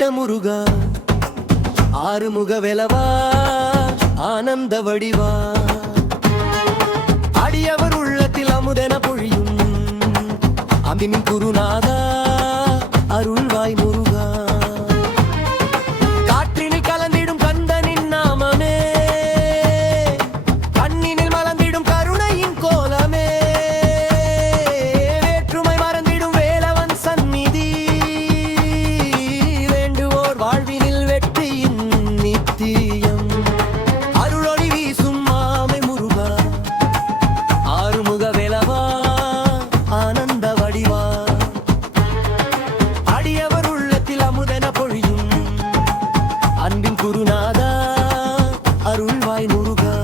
ஆட்ட முருகா ஆறுமுக வெலவா ஆனந்த வடிவா அடியவர் உள்ளத்தில் அமுதென பொழியும் அம்பின் குருநாதா அருள்வாய் முருகா காற்றினில் கலந்திடும் கந்தனின் நாமமே கண்ணினில் மலர்ந்திடும் கருணையின் கோலமே வேற்றுமை மறந்திடும் வேலவன் சந்நிதி வேண்டுவோர் வாழ்வினில் வெற்றியின் நித்தியம் அருளொளி வீசும் மாமை முருகா ஆறுமுக வேலவா ஆனந்த வடிவா அடியவர் உள்ளத்தில் அமுதென பொழியும் அன்பின் குருநாதா அருள்வாய் முருகா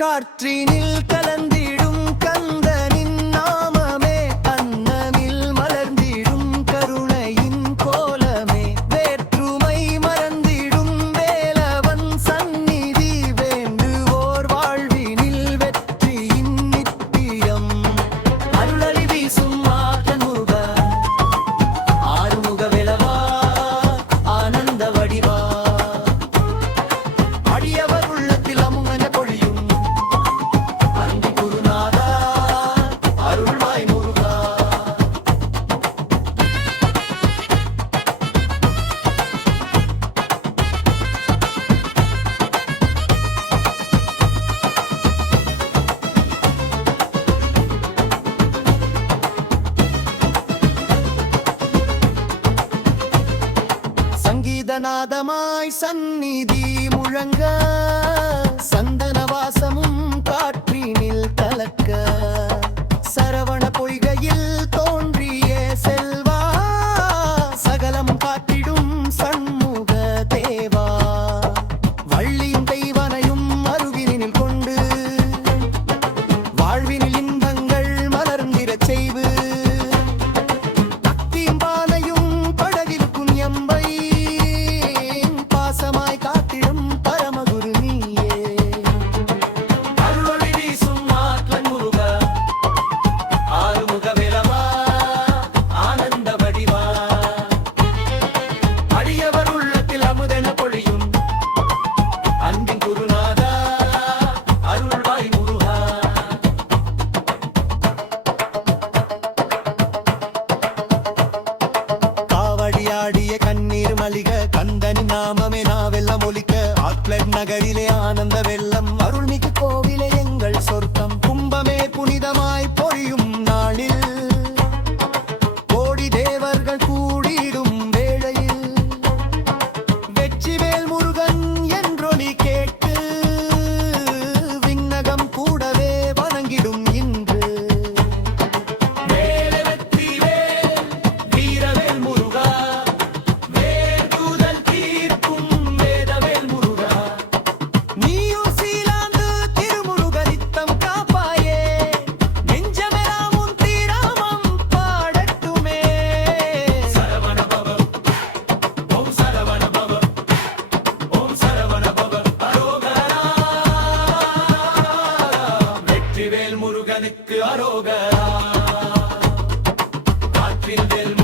காற்றினில் கலந்திடும் கந்தனின் நாமமே அன்னமில் மலர்ந்திடும் கருணையின் கோலமே வேற்றுமை மறந்திடும் வேலவன் சந்நிதி வேண்டுவோர் வாழ்வினில் வெற்றியின் நித்தியம் அருளளி வீசும் மாற்றன் முருகா ஆறுமுக வேலவா ஆனந்த வடிவா அடியவர் உள்ளத்தில் அமுதென பொழியும் அன்பு குருநாதா அருள்வாய் முருகா சங்கீதநாதமாய் சந்நிதி முழங்க சந்தன வாசமும் காற்றினில் கலக்க சரவண பொய்கையில் தோன்றிய செல்வா சகலம் காத்திடும் சண்முக தேவா வள்ளியும் தெய்வனையும் அருகினில் கொண்டு வாழ்வினில் இன்பங்கள் மலர்ந்திடச் செய்வு பக்தியும் பானையும் படகிருக்கும் எம்பை பாசமாய் காத்திடும் பரமகுரு நீயே அருளொளி வீசும் மாற்றன் முருகா ஆறுமுக வேலவா ஆனந்த வடிவா அடியவர் உள்ளத்தில் அமுதென பொழியும் அன்பின் குருநாதா அருள்வாய் முருகா காவடியாடிய கண்ணீர் மலிக கந்தனின் நாமமே நாவெல்லாம் ஒலிக்க ஆக்லண்ட் நகரிலே ஆனந்த வெள்ளம் அருள்மிகு கோவிலே எங்கள் சொர்க்கம் கும்பமே புனிதமாய் பொழியும் நாளில் கோடி தேவர்கள் கூடிடும் வேளையில் வெற்றிவேல் முருகன் என்றொலி கேட்டு விண்ணகம் கூடவே வணங்கிடும் இன்று வேலை வெற்றிவேல் வீரவேல் முருகா வேண்டுதல் தீர்க்கும் வேதவேல் முருகா நீயும் சீலாந்து திருமுருக நித்தம் காப்பாயே நெஞ்சமெல்லாம் உன் தீராமம் பாடட்டுமே சரவண பவ ஓம் சரவண பவ ஓம் சரவண பவ அரோகரா வெற்றிவேல் முருகனுக்கு அரோகரா காற்றில் வேல்